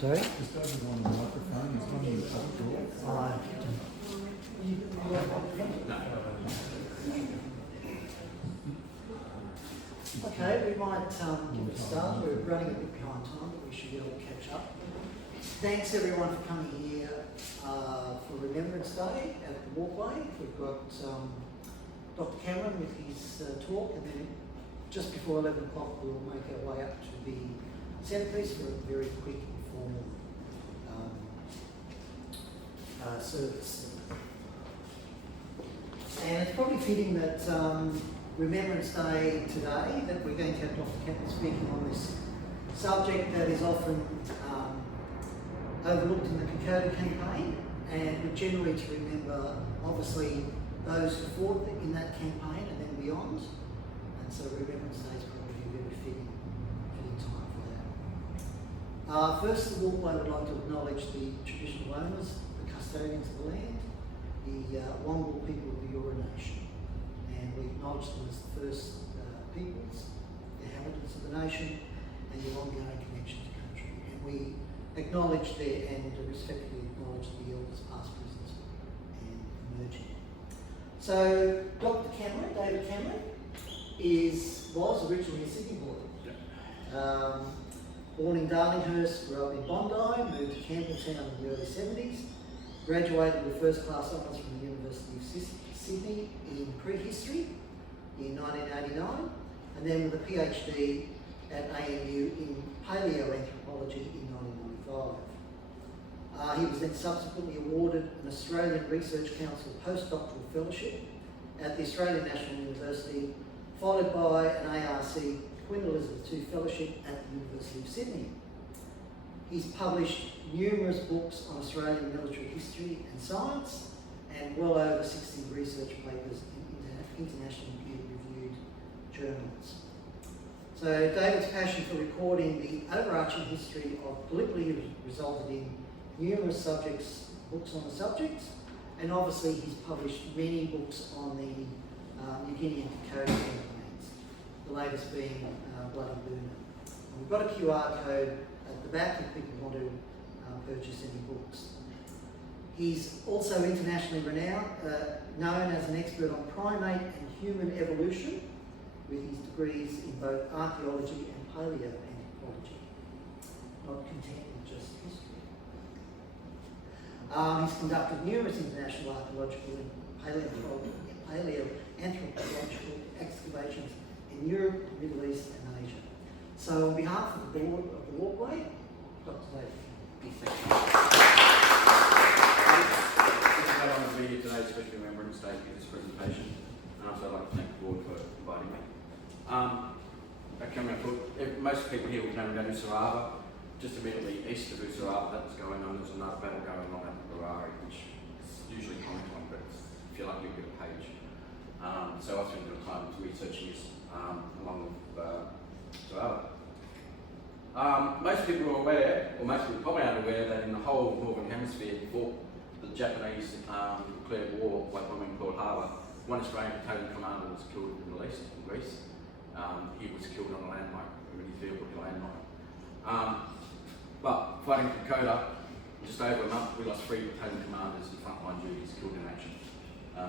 Sorry? Just over on the microphone, there's one in the top drawer. Okay, we might give it a start. We're running a bit behind time, but we should be able to catch up. Thanks everyone for coming here for Remembrance Day at the Walkway. We've got Dr. Cameron with his talk, and then just before 11 o'clock we'll make our way up to the centrepiece for a very quick informal service. And it's probably fitting that Remembrance Day today, that we're going to have Dr. Cameron speaking on this subject that is often overlooked in the Kokoda campaign, and generally to remember, obviously, those who fought in that campaign and then beyond. And so Remembrance Day is probably a very fitting time for that. First of all, I would like to acknowledge the traditional owners, the custodians of the land, the Wongal people of the Eora Nation. And we acknowledge them as the first peoples, the inhabitants of the nation, and their ongoing connection to country. And we acknowledge their, and respectfully acknowledge the elders past, present, and emerging. So, Dr. Cameron, David Cameron, was originally a Sydney boy. Born in Darlinghurst, grew up in Bondi, moved to Campbelltown in the early 70s, graduated with first class honours from the University of Sydney in prehistory in 1989, and then with a PhD at ANU in paleoanthropology in 1995. He was then subsequently awarded an Australian Research Council postdoctoral fellowship at the Australian National University, followed by an ARC Queen Elizabeth II fellowship at the University of Sydney. He's published numerous books on Australian military history and science, and well over 60 research papers in internationally peer-reviewed journals. So David's passion for recording the overarching history of Gallipoli resulted in numerous books on the subjects, and obviously he's published many books on the New Guinea and Kokoda campaigns, the latest being Bloody Burner. And we've got a QR code at the back if people want to purchase any books. He's also internationally renowned, known as an expert on primate and human evolution, with his degrees in both archaeology and paleoanthropology. Not content with just history. He's conducted numerous international archaeological and paleoanthropological excavations in Europe, the Middle East and Asia. So on behalf of the board of the Walkway, Dr. David. Thank you. It's an honour to be here today, especially Remembrance Day, to give this presentation. So I'd like to thank the board for inviting me. Most people here will know Isurava. Just immediately east of Isurava, that was going on. There's another battle going on at Abuari, which is usually comment on, but if you like, you'll get a page. So I spent a bit of time researching this along with Isurava. Most people are aware, or most people probably aren't aware, that in the whole Northern Hemisphere, before the Japanese declared war, like when we called Harbour, one Australian battalion commander was killed in the Middle East, in Greece. He was killed on a landmine, a really field landmine. But fighting Kokoda, just over a month, we lost 3 battalion commanders in frontline duties killed in action.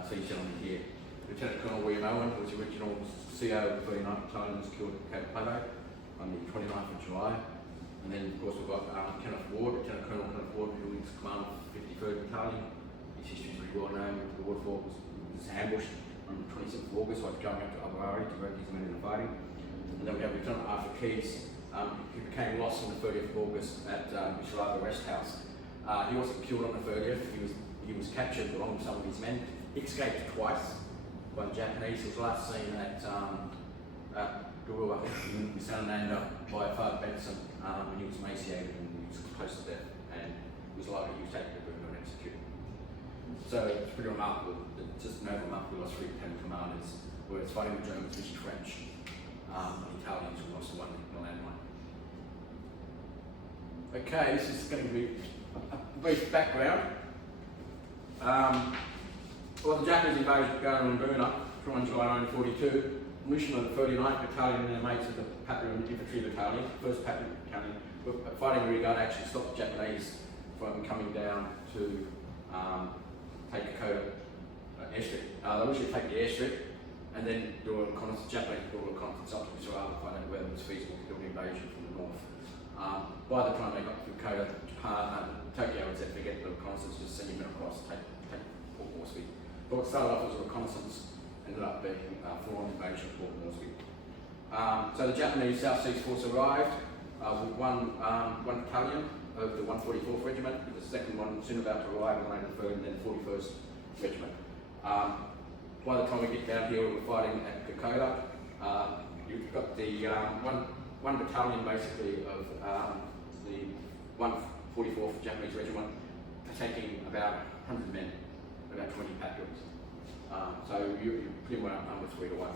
So you see on here, Lieutenant Colonel William Owen, who was the original CO of the 39th Battalion, was killed at Cape Plateau on the 29th of July. And then, of course, we've got Lieutenant Colonel Kenneth Ward, who is commander of the 53rd Battalion. His history is pretty well known. The Waterfall was ambushed on the 26th of August, like going up to Abuari to break his men in the fighting. And then we have Lieutenant Arthur Keys, who became lost on the 30th of August at Isurava Rest House. He wasn't killed on the 30th, he was captured along with some of his men. He escaped twice by the Japanese. He was last seen at Garua in Sananda by Father Benson when he was emaciated and he was close to death, and it was likely he was taken to Burma and executed. So it's pretty remarkable. It's just an over month we lost 3 battalion commanders, where it's fighting the Germans, which is French, and the Italians who lost one in the landmine. Okay, this is going to be a brief background. Well, the Japanese invasion began on Burma from July 1942. The mission of the 39th Battalion and their mates of the Papua Infantry Battalion, 1st Papua Battalion, fighting rear guard actually stopped the Japanese from coming down to take Kokoda airstrip. They wish to take the airstrip and then do a reconnaissance. Japanese do a reconnaissance up to Isurava to find out whether it was feasible to do an invasion from the north. By the time they got to Kokoda, Japan, Tokyo would say forget the reconnaissance, just send him across, take Port Moresby. But what started off as a reconnaissance ended up being full-on invasion of Port Moresby. So the Japanese South Seas Force arrived with one battalion of the 144th Regiment, with the second one soon about to arrive, and later the 3rd and then 41st Regiment. By the time we get down here, we were fighting at Kokoda. You've got the one battalion basically of the 144th Japanese Regiment taking about 100 men, about 20 patriots. So you're pretty well outnumbered 3 to 1.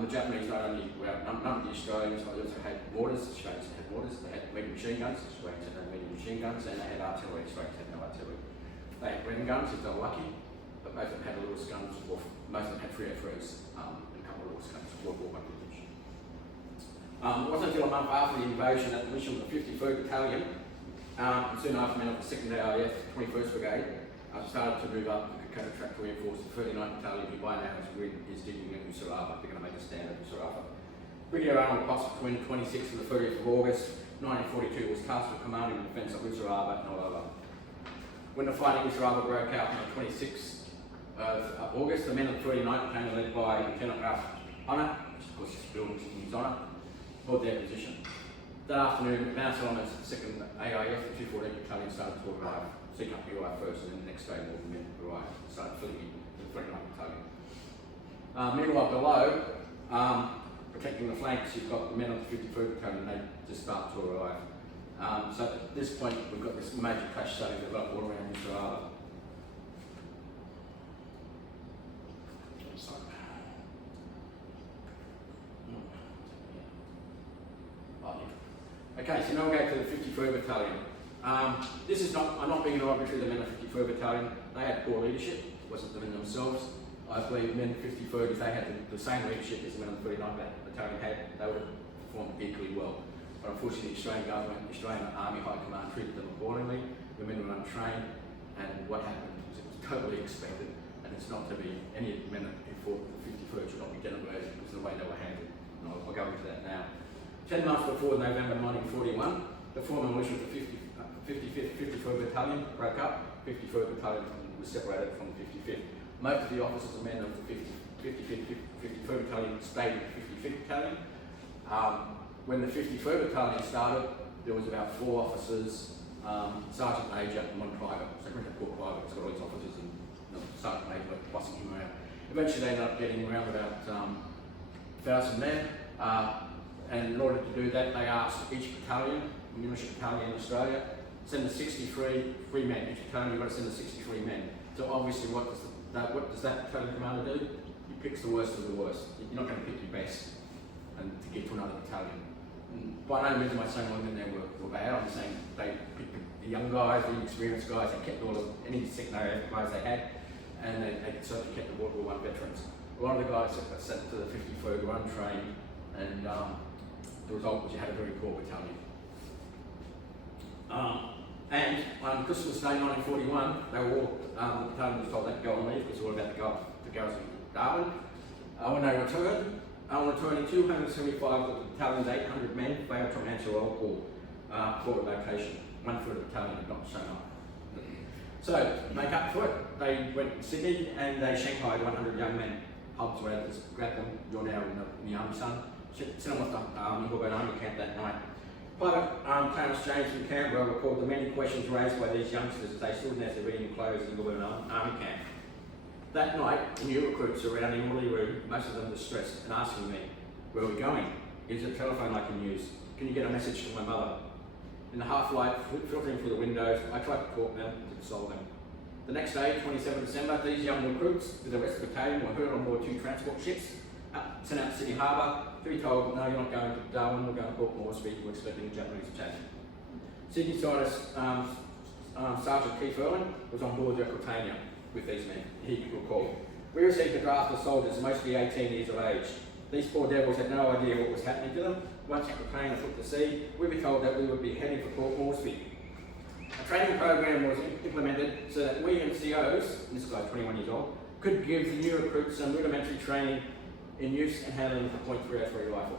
The Japanese not only were outnumbered the Australians, but they also had mortars. The Australians had mortars. They had medium machine guns. The Australians had no medium machine guns, and they had artillery. The Australians had no artillery. They had Bren guns if they were lucky, but most of them had Lewis guns, or most of them had 303s and a couple of Lewis guns, World War I vintage. It wasn't until a month after the invasion that the mission of the 53rd Battalion, and soon after men of the 2nd AIF, 21st Brigade, started to move up the Kokoda track to reinforce the 39th Battalion, who by now is digging in Isurava. They're going to make a stand at Isurava. Brigadier Arnold Potts between the 26th and the 30th of August 1942 was tasked with commanding the defence of Isurava and Isurava. When the fighting in Isurava broke out on the 26th of August, the men of the 39th Battalion, led by Lieutenant Ralph Honor, which of course is building in his honour, held their position. That afternoon, Mount Solomon's 2nd AIF, the 214th Battalion, started to arrive. C Company arrived first, and then the next day more men arrived, started filling in the 39th Battalion. Meanwhile, below, protecting the flanks, you've got the men of the 53rd Battalion, they just start to arrive. So at this point, we've got this major clash starting to develop all around Isurava. Okay, so now we'll go to the 53rd Battalion. This is not, I'm not being derogatory to the men of the 53rd Battalion. They had poor leadership, it wasn't the men themselves. I believe men of the 53rd, if they had the same leadership as the men of the 39th Battalion had, they would have performed equally well. But unfortunately, the Australian government, the Australian Army High Command treated them appallingly. The men were untrained, and what happened was it was totally expected, and it's not to be any men who fought the 53rd should not be denigrated because of the way they were handled. And I'll go into that now. 10 months before November 1941, the former militia of the 53rd Battalion broke up. 53rd Battalion was separated from the 55th. Most of the officers and men of the 53rd Battalion stayed in the 55th Battalion. When the 53rd Battalion started, there was about 4 officers, Sergeant Major and 1 private. So British Port Private has got all these officers and Sergeant Major bossing him around. Eventually they ended up getting around about 1,000 men. And in order to do that, they asked each battalion, militia battalion in Australia, send the 63 free men. Each battalion, you've got to send the 63 men. So obviously, what does that battalion commander do? He picks the worst of the worst. You're not going to pick your best and to get to another battalion. And by no means am I saying all the men there were bad. I'm saying they picked the young guys, the inexperienced guys. They kept all of any second AIF guys they had, and they certainly kept the World War I veterans. A lot of the guys that were sent to the 53rd were untrained, and the result was you had a very poor battalion. And on Christmas Day 1941, they were all, the battalion was told they could go on leave because they were about to go up to Garrison Darwin. When they returned, on returning 275 of the battalion's 800 men failed to answer roll call for a location. 1/3 of the battalion had not shown up. So, to make up for it, they went to Sydney and they shanghaied 100 young men. Hubs were able to grab them, you're now in the army, son. Sent them off to Hillburn Army Camp that night. Private Clarence James from Canberra recalled the many questions raised by these youngsters as they stood in their civilian clothes in Hillburn Army Camp. That night, the new recruits surrounding Woolly Room, most of them distressed, and asking me, "Where are we going? Is it a telephone I can use? Can you get a message to my mother?" In the half-light filtering through the windows, I tried to talk them to console them. The next day, 27 December, these young recruits, with the rest of the battalion, were heard on board 2 transport ships, sent out to Sydney Harbour, to be told, "No, you're not going to Darwin, we're going to Port Moresby, we're expecting a Japanese attack." Sydney Scientist Sergeant Keith Erwin was on board the Aquitania with these men. He recalled, "We received a draft of soldiers, mostly 18 years of age. These poor devils had no idea what was happening to them. once after plane and put to sea, we were told that we would be heading for Port Moresby. A training program was implemented so that we MCOs, and this guy's 21 years old, could give the new recruits some rudimentary training in use and handling the .303 rifle.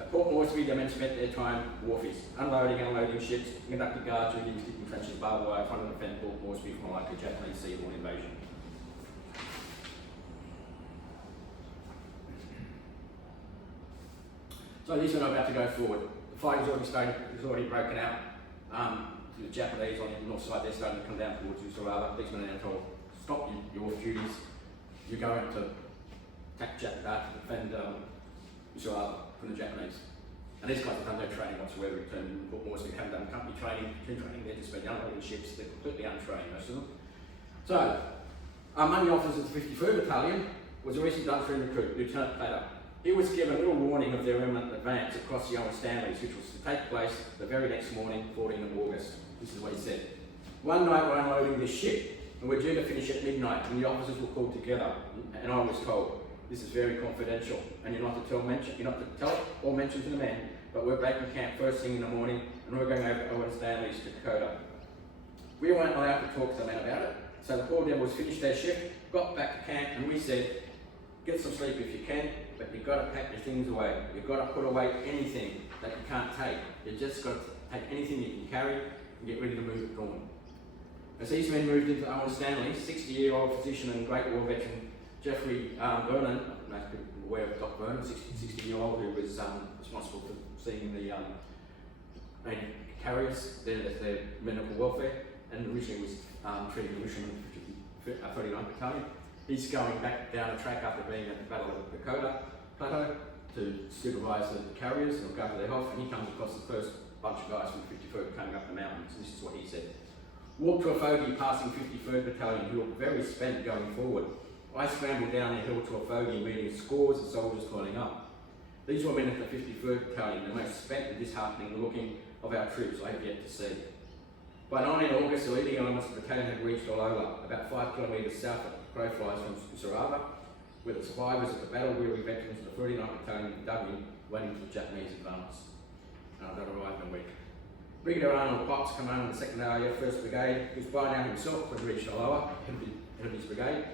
At Port Moresby, the men spent their time wharfies, unloading and unloading ships, conducting guard duties, digging trenches, barbed wire, trying to defend Port Moresby from a likely Japanese seaborne invasion. So these are about to go forward. The fighting's already started, it's already broken out. The Japanese on the north side, they're starting to come down towards Isurava. These men are told, stop your duties. You're going to defend Isurava from the Japanese. And these guys have done no training whatsoever in terms of Port Moresby. They haven't done company training, team training, they're just been unloading ships. They're completely untrained, most of them. So, among the officers of the 53rd Battalion was a recent Dunfree recruit, Lieutenant Platter. He was given a little warning of their imminent advance across the Owen Stanleys, which was to take place the very next morning, 14th of August. This is what he said. One night we're unloading this ship, and we're due to finish at midnight, and the officers were called together, and I was told, this is very confidential, and you're not to tell or mention to the men, but we're breaking camp first thing in the morning, and we're going over to Owen Stanley's to Dakota. We weren't allowed to talk to the men about it, so the poor devils finished their shift, got back to camp, and we said, get some sleep if you can, but you've got to pack your things away. You've got to put away anything that you can't take. You've just got to take anything you can carry and get ready to move at dawn. As these men moved into Owen Stanley, 60-year-old physician and Great War veteran Geoffrey Vernon, most people are aware of Doc Vernon, 60-year-old who was responsible for seeing the main carriers, their medical welfare, and originally was treating mission in 39th Battalion. He's going back down a track after being at the Battle of the Dakota Plateau to supervise the carriers and look after their health, and he comes across the first bunch of guys from 53rd coming up the mountains. This is what he said. Walked to a FoK passing 53rd Battalion who looked very spent going forward. I scrambled down the hill to a FoK meeting scores of soldiers calling up. These were men of the 53rd Battalion, the most spent and disheartening looking of our troops I have yet to see. By 19 August, the leading elements of the battalion had reached Olola, about 5 kilometres south of crow flies from Isurava, where the survivors of the battle-weary veterans of the 39th Battalion in Dublin waiting for the Japanese advance. That arrived in a week. Brigadier Arnold Potts, commander of the 2nd RAF 1st Brigade, who was by now himself when reached Olola, head of his brigade,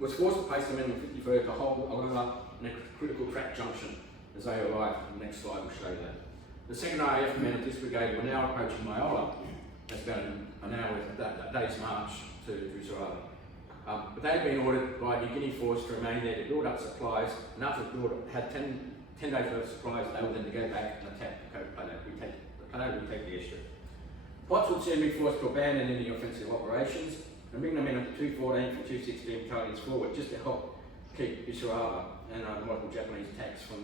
was forced to place the men of the 53rd to hold Olola in a critical track junction as they arrived. The next slide will show that. The 2nd RAF men of this brigade were now approaching Myola. That's about an hour, a day's march to Isurava. But they had been ordered by the New Guinea force to remain there to build up supplies, and after had 10 days worth of supplies, they were then to go back and attack the Plateau. We take the airstrip. Potts would soon be forced to abandon any offensive operations and bring the men of the 214th and 216th battalions forward just to help keep Isurava and multiple Japanese attacks from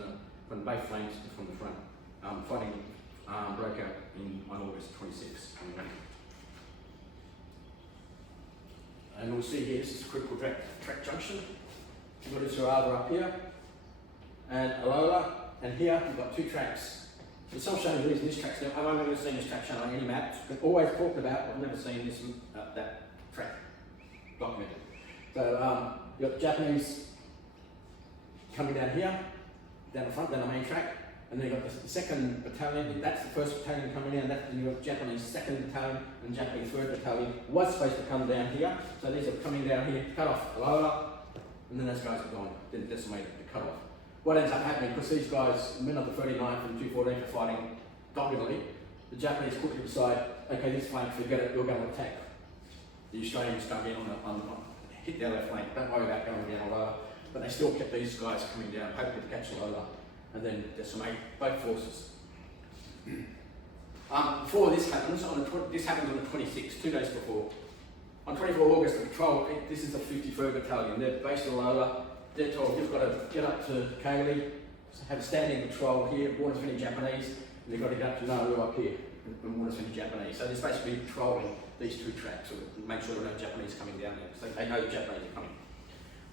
both flanks and from the front. Fighting broke out on August 26th. And we'll see here, this is a critical track junction. You've got Isurava up here, and Olola, and here you've got two tracks. It's not showing the reason this track's there. I've only ever seen this track shown on any map. It's been always talked about, but I've never seen this that track documented. So you've got the Japanese coming down here, down the front, down the main track, and then you've got the 2nd Battalion, that's the 1st Battalion coming in, then you've got the Japanese 2nd Battalion and Japanese 3rd Battalion was supposed to come down here, so these are coming down here to cut off Olola, and then those guys are gone, then decimated the cut off. What ends up happening, because these guys, men of the 39th and 214th are fighting dominantly, the Japanese quickly decide, okay, this flank, forget it, you're going to attack. The Australians come in hit their left flank, don't worry about going down Olola, but they still kept these guys coming down, hoping to catch Olola and then decimate both forces. Before this happens, this happens on the 26th, 2 days before. On 24 August, the patrol, this is the 53rd Battalion, they're based in Olola. They're told you've got to get up to Kaylee, have a standing patrol here, warn us of any Japanese, and they've got to get up to Nauru up here and warn us of any Japanese. So they're supposed to be patrolling these two tracks to make sure there are no Japanese coming down there, so they know the Japanese are coming.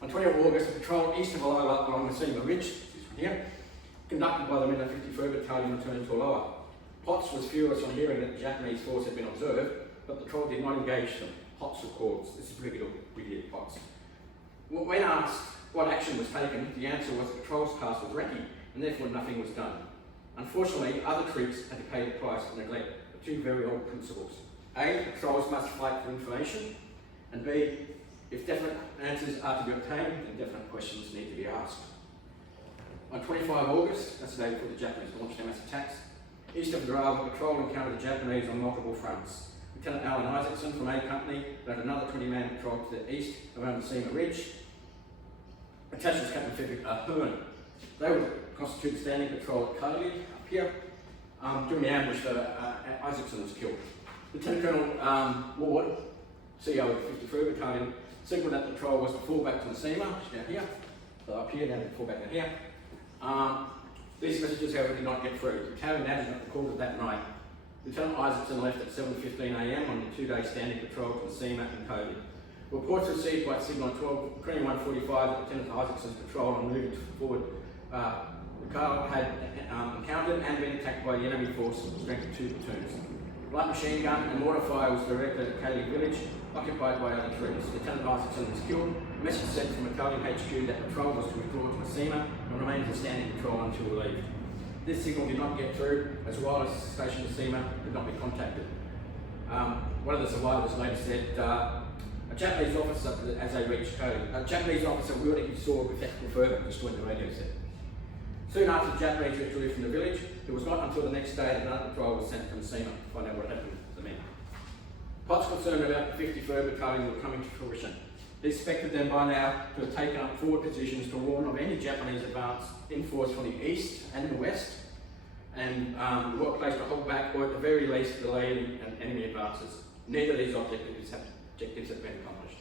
On 20th August, the patrol east of Olola along the Seaman Ridge, this is from here, conducted by the men of the 53rd Battalion returned to Olola. Potts was furious on hearing that the Japanese force had been observed, but the patrol did not engage them. Potts records, this is Brigadier Potts. When asked what action was taken, the answer was the patrol's task was recce, and therefore nothing was done. Unfortunately, other troops had to pay the price of neglect of two very old principles. A, patrols must fight for information, and B, if definite answers are to be obtained, then definite questions need to be asked. On 25 August, that's the day before the Japanese launched their mass attacks, east of Isurava, patrol encountered the Japanese on multiple fronts. Lieutenant Alan Isaacson from A Company led another 20-man patrol to the east around the Sema Ridge. Attached was Captain Frederick Hearn. They would constitute standing patrol at Carly, up here. During the ambush, Isaacson was killed. Lieutenant Colonel Ward, CEO of the 53rd Battalion, signalled that the patrol was to fall back to the Sema, which is down here. So up here, now they fall back down here. These messages, however, did not get through. The battalion adjutant recalled that night. Lieutenant Isaacson left at 7:15 a.m. on the two-day standing patrol to the Sema and Cody. Reports received by signal 21:45 that Lieutenant Isaacson's patrol on moving forward, the car had encountered and been attacked by the enemy force of strength of 2 platoons. Light machine gun and mortar fire was directed at Cady village, occupied by other troops. Lieutenant Isaacson was killed. A message sent from Battalion HQ that patrol was to withdraw to Sema and remain as a standing patrol until relieved. This signal did not get through, as the wireless station at Sema could not be contacted. One of the survivors later said, a Japanese officer, as they reached Cody, a Japanese officer wielding his sword with tactical fervour destroyed the radio set. Soon after the Japanese withdrew from the village, it was not until the next day that another patrol was sent from Sema to find out what happened to the men. Potts concerned about the 53rd Battalion were coming to fruition. He expected them by now to have taken up forward positions to warn of any Japanese advance in force from the east and the west, and were placed to hold back or at the very least delay enemy advances. Neither of these objectives have been accomplished.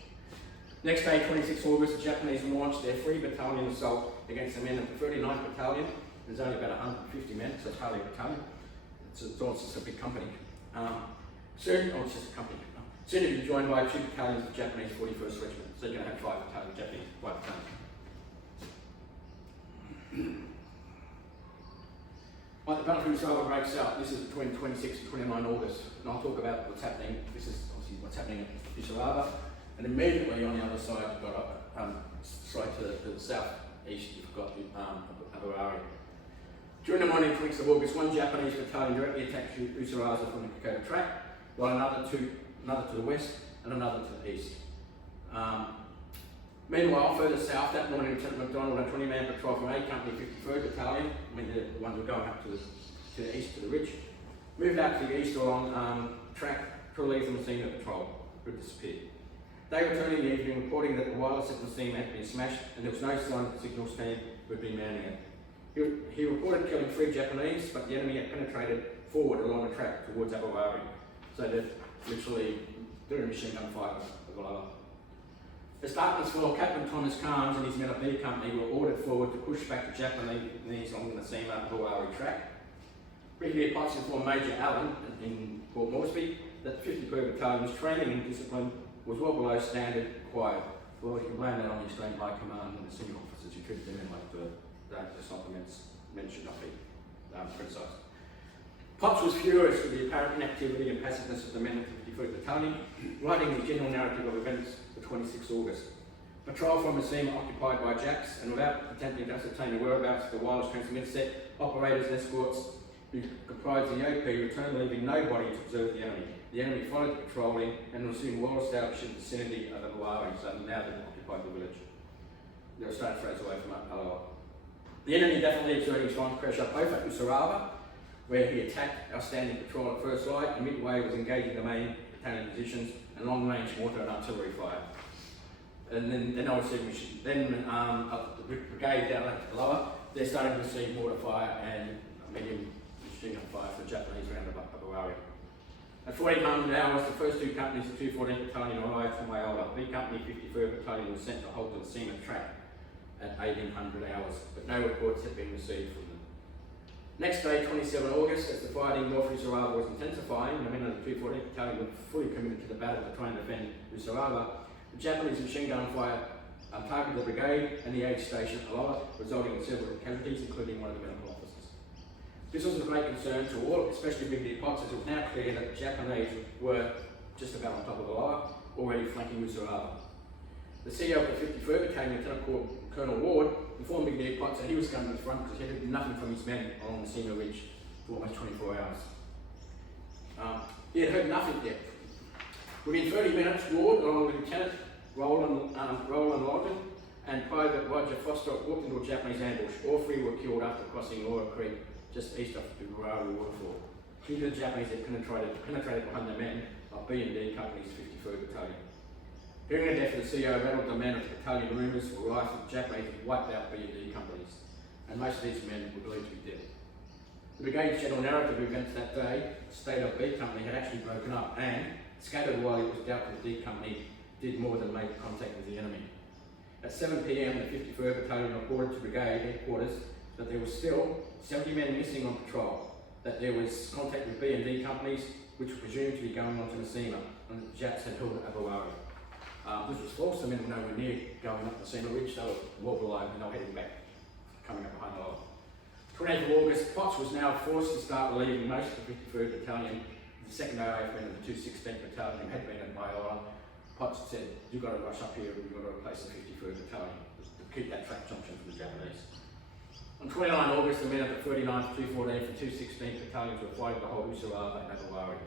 Next day, 26 August, the Japanese launched their 3-battalion assault against the men of the 39th Battalion. There's only about 150 men, so it's hardly a battalion. It's just a big company. Soon it'll be joined by 2 battalions of the Japanese 41st Regiment. So you're going to have 5 battalions, Japanese, 5 battalions. Right, the battle for Isurava breaks out. This is between 26 and 29 August. And I'll talk about what's happening. This is obviously what's happening at Isurava. And immediately on the other side, you've got straight to the southeast, you've got Abuari. During the morning, 26th of August, 1 Japanese battalion directly attacked Isurava from the Kokoda track, while another to the west and another to the east. Meanwhile, further south, that morning, Lieutenant MacDonald and a 20-man patrol from A Company 53rd Battalion, the ones who were going up to the east to the ridge, moved out to the east along track to relieve the Messina patrol, who had disappeared. They returned in the evening, reporting that the wireless at Messina had been smashed and there was no sign of the signals team who had been manning it. He reported killing 3 Japanese, but the enemy had penetrated forward along the track towards Abuari. So they're literally doing machine gun fire below. As darkness fell, Captain Thomas Carnes and his men of B Company were ordered forward to push back the Japanese along the Sema Abuari track. Brigadier Potts informed Major Allen in Port Moresby that the 53rd Battalion was training and discipline was well below standard required. Well, you can blame that on the Australian High Command and the senior officers who treated them in like the supplements should not be criticised. Potts was furious with the apparent inactivity and passiveness of the men of the 53rd Battalion, writing the general narrative of events for 26 August. Patrol from Messina occupied by Japs, and without attempting to ascertain the whereabouts of the wireless transmitter set, operators and escorts who comprised the OP returned, leaving nobody to observe the enemy. The enemy followed the patrolling and was soon well established in the vicinity of Abuari, so now they've occupied the village. They're a straight throws away from Aloha. The enemy definitely exerted strong pressure both at Isurava, where he attacked our standing patrol at first light, and midway was engaging the main battalion positions and long-range mortar and artillery fire. And then obviously, the brigade down at lower, they're starting to receive mortar fire and medium machine gun fire for the Japanese around Abuari. At 1400 hours, the first 2 companies of 214th Battalion arrived from Waiora. B Company 53rd Battalion was sent to hold the Sema track at 1800 hours, but no reports had been received from them. Next day, 27 August, as the fighting north of Isurava was intensifying, the men of the 214th Battalion were fully committed to the battle to try and defend Isurava. The Japanese machine gun fire targeted the brigade and the aid station at Aloha, resulting in several casualties, including one of the medical officers. This was of great concern to all, especially Brigadier Potts, as it was now clear that the Japanese were just about on top of Aloha, already flanking Isurava. The CEO of the 53rd Battalion, Lieutenant Colonel Ward, informed Brigadier Potts that he was coming to the front because he had nothing from his men along the Sema Ridge for almost 24 hours. He had heard nothing yet. Within 30 minutes, Ward, along with Lieutenant Roland Logan and Private Roger Foster, walked into a Japanese ambush. All three were killed after crossing Laura Creek, just east of the Abuari waterfall. Due to the Japanese had penetrated behind the men of B&D Company's 53rd Battalion. Hearing the death of the CEO rattled the men of the battalion. Rumours were rife that the Japanese had wiped out B&D companies, and most of these men were believed to be dead. The brigade's general narrative of events that day stated that B Company had actually broken up and scattered while it was doubtful the D Company did more than make contact with the enemy. At 7 p.m, the 53rd Battalion reported to Brigade Headquarters that there was still 70 men missing on patrol, that there was contact with B&D companies which were presumed to be going on to Nasima, and that the Jats had held at Abuari. This was false, the men were nowhere near going up Nasima Ridge, they were well below and they were heading back, coming up behind the line. 28th of August, Potts was now forced to start relieving most of the 53rd Battalion, the 2nd AIF men of the 216th Battalion who had been at Biola. Potts said, you've got to rush up here, we've got to replace the 53rd Battalion to keep that track junction from the Japanese. On 29 August, the men of the 39th, 214th and 216th Battalions were fighting to hold Isurava and Abuari.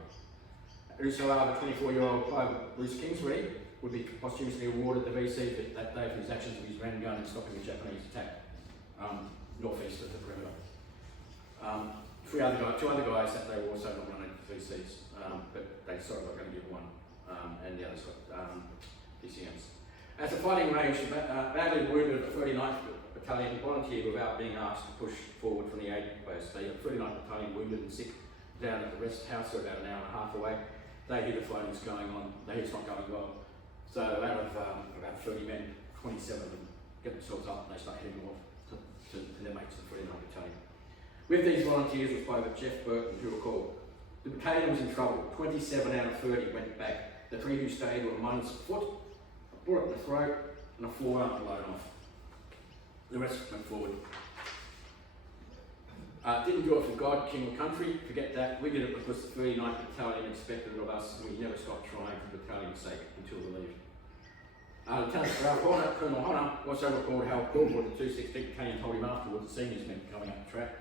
Isurava, 24-year-old Private Bruce Kingsbury, would be posthumously awarded the VC that day for his actions with his ram gun in stopping the Japanese attack northeast of the perimeter. Two other guys that they were also nominated for VCs, but they sort of got going to give one, and the others got DCMs. At the fighting range, badly wounded 39th Battalion volunteered without being asked to push forward from the 8th post. The 39th Battalion wounded and sick down at the rest house, so about an hour and a half away. They hear the fighting's going on, they hear it's not going well. So out of about 30 men, 27 of them get themselves up and they start heading off to their mates, the 39th Battalion. With these volunteers was Private Jeff Burton, who recalled, the battalion was in trouble. 27 out of 30 went back. The 3 who stayed were a minus foot, a bullet in the throat, and a forearm blown off. The rest went forward. Didn't do it for God, King or country, forget that. We did it because the 39th Battalion expected it of us, and we never stopped trying for the battalion's sake until relieved. Lieutenant Colonel Honor also recalled how Corporal the 216th Battalion told him afterwards, the seniors men coming up the track.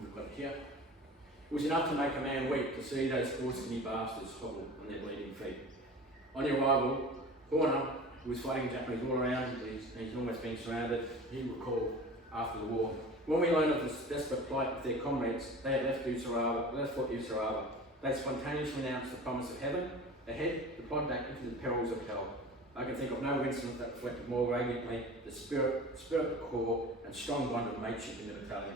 We've got it here. It was enough to make a man weep to see those poor skinny bastards hobble on their bleeding feet. On the arrival, Horner, who was fighting Japanese all around, and he's almost been surrounded, he recalled after the war, when we learned of this desperate plight of their comrades, they had left for Isurava. They spontaneously announced the promise of heaven ahead to plod back into the perils of hell. I can think of no incident that reflected more radiantly the spirit of the corps, and strong bond of mateship in the battalion.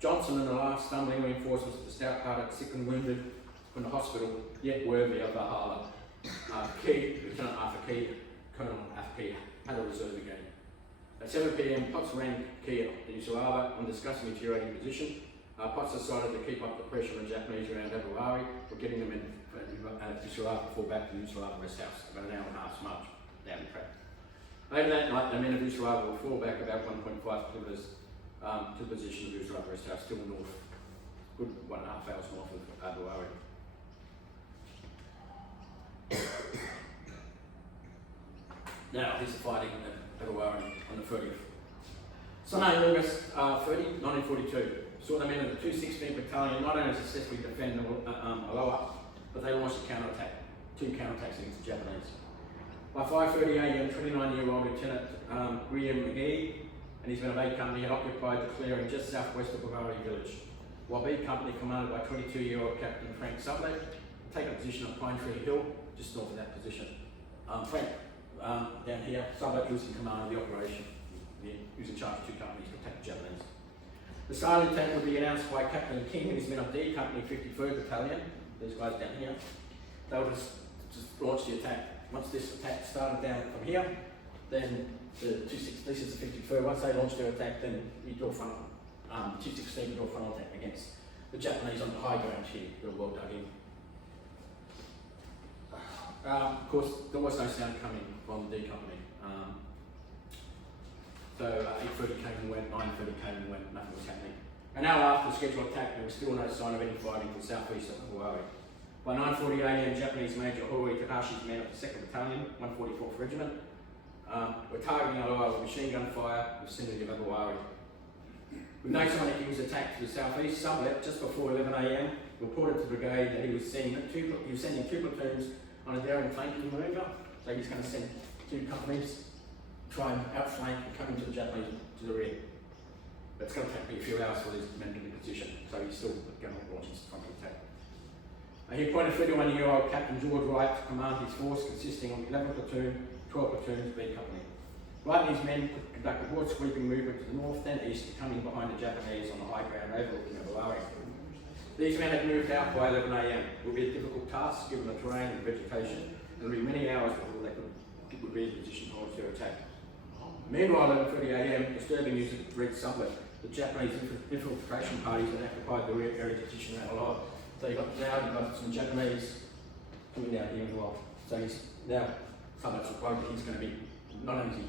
Johnson and the last stumbling reinforcements of the stout-hearted sick and wounded from the hospital, yet worthy of Valhalla. Lieutenant Arthur Key, Colonel Arthur Key, had a reserve again. At 7 p.m, Potts rang Key at Isurava on discussing deteriorating position. Potts decided to keep up the pressure on the Japanese around Abuari for getting them in Isurava to fall back to the Isurava rest house, about an hour and a half's march down the track. Later that night, the men of Isurava will fall back about 1.5 kilometres to the position of Isurava rest house, still north, good 1.5 hours north of Abuari. Now, here's the fighting at Abuari on the 30th. Sunday, August 30, 1942, saw the men of the 216th Battalion not only successfully defend Aloha, but they launched a counterattack, 2 counterattacks against the Japanese. By 5:30 a.m, 29-year-old Lieutenant William McGee and his men of A Company had occupied the clearing just southwest of Abuari village, while B Company, commanded by 22-year-old Captain Frank Sublett, had taken a position on Pine Tree Hill, just north of that position. Frank, down here, Sublett was in command of the operation. He was in charge of 2 companies to attack the Japanese. The silent attack would be announced by Captain King and his men of D Company 53rd Battalion, these guys down here. They would just launch the attack. Once this attack started down from here, then the 216, this is the 53rd, once they launched their attack, then you draw frontal, 216 would draw frontal attack against the Japanese on the high ground here, who were well dug in. Of course, there was no sound coming from the D Company. So 8:30 came and went, 9:30 came and went, nothing was happening. An hour after the scheduled attack, there was still no sign of any fighting to the southeast of Abuari. By 9:40 a.m, Japanese Major Hori Takashi's men of the 2nd Battalion, 144th Regiment, were targeting Aloha with machine gun fire in the vicinity of Abuari. We know someone he was attacked to the southeast suburb just before 11 a.m. Reported to the brigade that he was sending two platoons on a daring flanking manoeuvre. So he's going to send 2 companies, try and outflank and come into the Japanese to the rear. But it's going to take me a few hours for these men to be in position, so he's still going to launch his frontal attack. He appointed 31-year-old Captain George Wright to command his force, consisting of 11 platoon, 12 platoons, B Company. Wright and his men conduct a broad sweeping movement to the north and east, coming behind the Japanese on the high ground overlooking Abuari. These men had moved out by 11 a.m. It would be a difficult task given the terrain and vegetation, and it would be many hours before they would be in position to launch their attack. Meanwhile, at 11:30 a.m., disturbing news had reached suburb. The Japanese infiltration parties had occupied the rear area position around alive. So you've got some Japanese coming down here as well. So he's now suburbs are quite he's going to be not only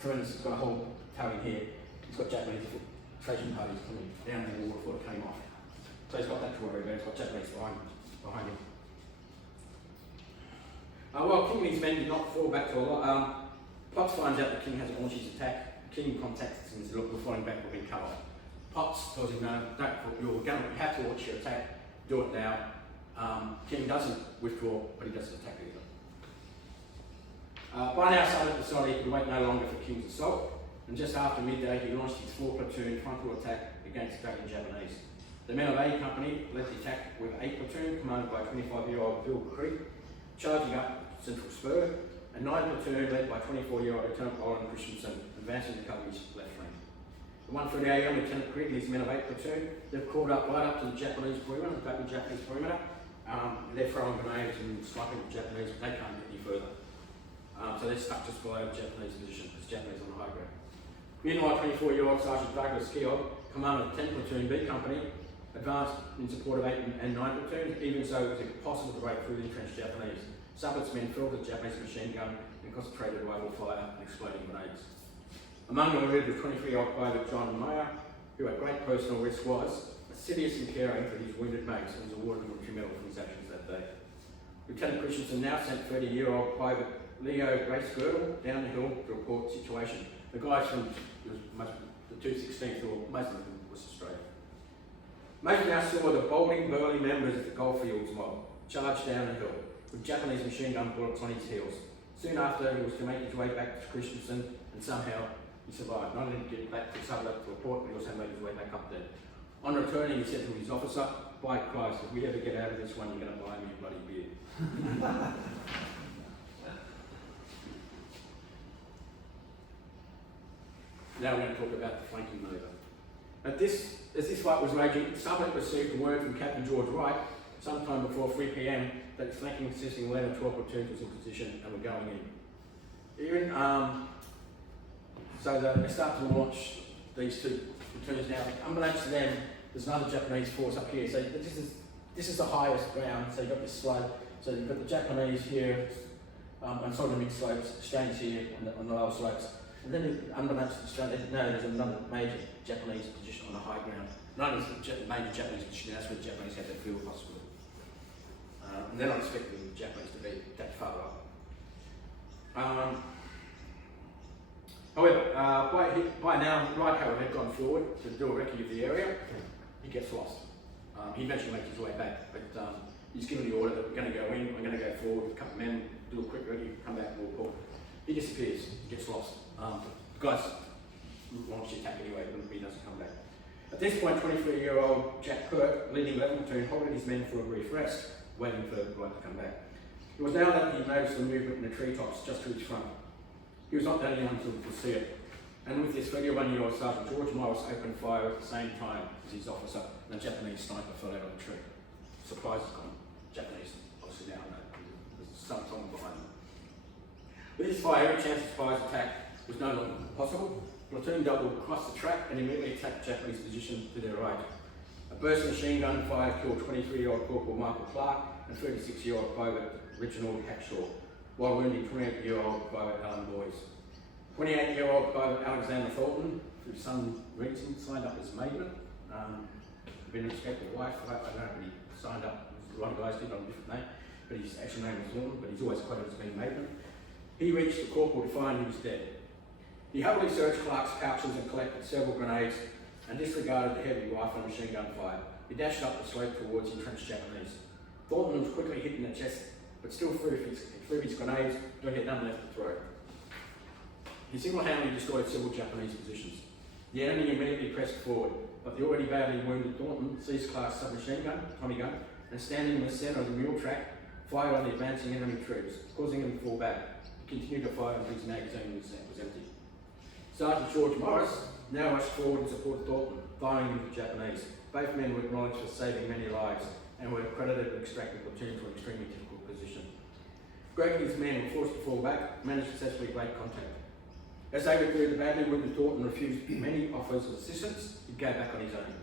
Prince has got a whole towing here, he's got Japanese infiltration parties coming down the wall before it came off. So he's got that to worry about, he's got Japanese behind him. While King and his men did not fall back to a lot, Potts finds out the King hasn't launched his attack. King contacts him and says, look, we're falling back, we're being cut off. Potts tells him, no, you have to launch your attack, do it now. King doesn't withdraw, but he doesn't attack either. By now, Sullivan decided he could wait no longer for King's assault, and just after midday, he launched his 4-platoon frontal attack against the Japanese. The men of A Company led the attack with 8 platoon, commanded by 25-year-old Bill Creek, charging up Central Spur, and 9 platoon led by 24-year-old Lieutenant Olin Christensen, advancing the company's left flank. At 1:30 a.m, Lieutenant Creek and his men of 8 platoon, they've crawled up right up to the Japanese perimeter, the Japanese perimeter. They're throwing grenades and sniping the Japanese, but they can't get any further. So they're stuck just below the Japanese position, it's Japanese on the high ground. Meanwhile, 24-year-old Sergeant Douglas Keogh, commander of 10 platoon B Company, advanced in support of 8 and 9 platoons. Even so, it was impossible to break through the entrenched Japanese. Suburbs men filled the Japanese machine gun and concentrated rifle fire and exploding grenades. Among them were the 23-year-old private John Meyer, who at great personal risk was assiduous in caring for his wounded mates and was awarded a military medal for his actions that day. Lieutenant Christensen now sent 30-year-old private Leo Grace Girdle down the hill to report the situation. The guys from the 216th, or most of them, was Australia. Most now saw the bolding, burly members of the Goldfields mob charge down the hill with Japanese machine gun bullets on his heels. Soon after, he was to make his way back to Christensen, and somehow he survived. Not only did he get back to the suburb to report, but he also made his way back up there. On returning, he said to his officer, "By Christ, if we ever get out of this one, you're going to buy me a bloody beer." Now we're going to talk about the flanking manoeuvre. As this fight was raging, Summit received word from Captain George Wright sometime before 3 p.m. that his flanking consisting of 11 and 12 platoons was in position and were going in. So they start to launch these 2 platoons now. Unbeknownst to them, there's another Japanese force up here. So this is the highest ground. So you've got this slope. So you've got the Japanese here, on sort of the mid slopes, Australians here on the lower slopes. And then, unbeknownst to Australia, there's another major Japanese position on the high ground. Not only is the major Japanese position, that's where the Japanese have their field hospital. And they're not expecting the Japanese to be that far up. However, by now, Wright, however, had gone forward to do a recce of the area. He gets lost. He eventually makes his way back, but he's given the order that we're going to go in, we're going to go forward, a couple of men, do a quick recce, come back and we'll report. He disappears, he gets lost. The guys launch the attack anyway, but he doesn't come back. At this point, 23-year-old Jack Kirk, leading 11 platoon, halted his men for a brief rest, waiting for Wright to come back. It was now that he noticed the movement in the treetops just to his front. He was not the only one to see it. And with this 31-year-old Sergeant George Morris opened fire at the same time as his officer, and a Japanese sniper fell out of the tree. Surprise is gone. Japanese, obviously now know. There's someone behind them. With this fire, every chance of Spire's attack was no longer possible. Platoon doubled across the track and immediately attacked Japanese position to their right. A burst of machine gun fire killed 23-year-old Corporal Michael Clark and 36-year-old Private Reginald Hackshaw, while wounding 28-year-old Private Alan Boyce. 28-year-old Private Alexander Thornton, for some reason, signed up as maidman. Been a respected wife, I don't know, but he signed up, a lot of guys did on a different name, but his actual name was Thornton, but he's always quoted as being maidman. He reached the corporal to find he was dead. He hurriedly searched Clark's pouches and collected several grenades, and disregarded the heavy rifle and machine gun fire. He dashed up the slope towards entrenched Japanese. Thornton was quickly hit in the chest, but still threw his grenades, but he had none left to throw. He single-handedly destroyed several Japanese positions. The enemy immediately pressed forward, but the already badly wounded Thornton seized class submachine gun, Tommy gun, and standing in the centre of the mule track, fired on the advancing enemy troops, causing them to fall back. He continued to fire until his magazine was empty. Sergeant George Morris now rushed forward in support of Thornton, firing into the Japanese. Both men were acknowledged for saving many lives and were credited with extracting the platoon from an extremely difficult position. Greg and his men were forced to fall back, managed to successfully break contact. As they withdrew, the badly wounded Thornton refused many offers of assistance. He gave back on his own.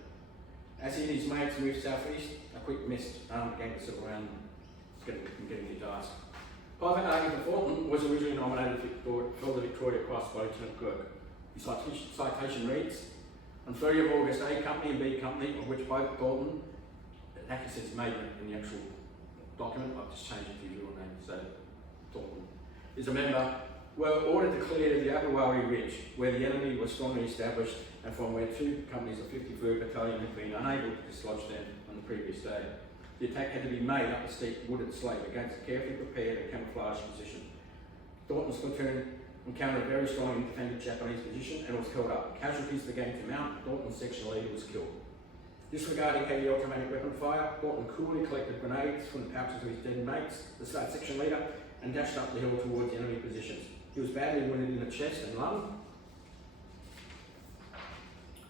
As he and his mates moved southeast, a quick mist began to circle around getting his task. Private Arthur Thornton was originally nominated for the Victoria Cross by Lieutenant Kirk. His citation reads, on 30th of August, A Company and B Company, of which both Thornton, it actually says made in the actual document, I've just changed it to his real name, so Thornton, is a member, were ordered to clear the Abuari Ridge, where the enemy was strongly established and from where two companies of 53rd Battalion had been unable to dislodge them on the previous day. The attack had to be made up a steep wooded slope against a carefully prepared and camouflaged position. Thornton's platoon encountered a very strongly defended Japanese position and was held up. Casualties began to mount. Thornton's section leader was killed. Disregarding heavy automatic weapon fire, Thornton coolly collected grenades from the pouches of his dead mates, the section leader, and dashed up the hill towards the enemy positions. He was badly wounded in the chest and lung.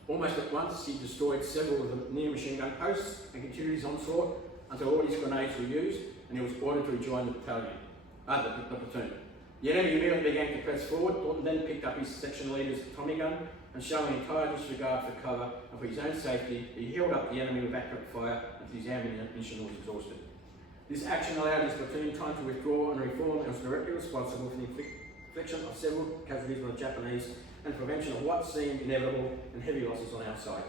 Almost at once, he destroyed several of the near machine gun posts and continued his onslaught until all his grenades were used, and he was ordered to rejoin the platoon. The enemy immediately began to press forward. Thornton then picked up his section leader's Tommy gun and, showing entire disregard for cover and for his own safety, he held up the enemy with accurate fire until his ammunition was exhausted. This action allowed his platoon time to withdraw and reform and was directly responsible for the infliction of several casualties on the Japanese and prevention of what seemed inevitable and heavy losses on our side.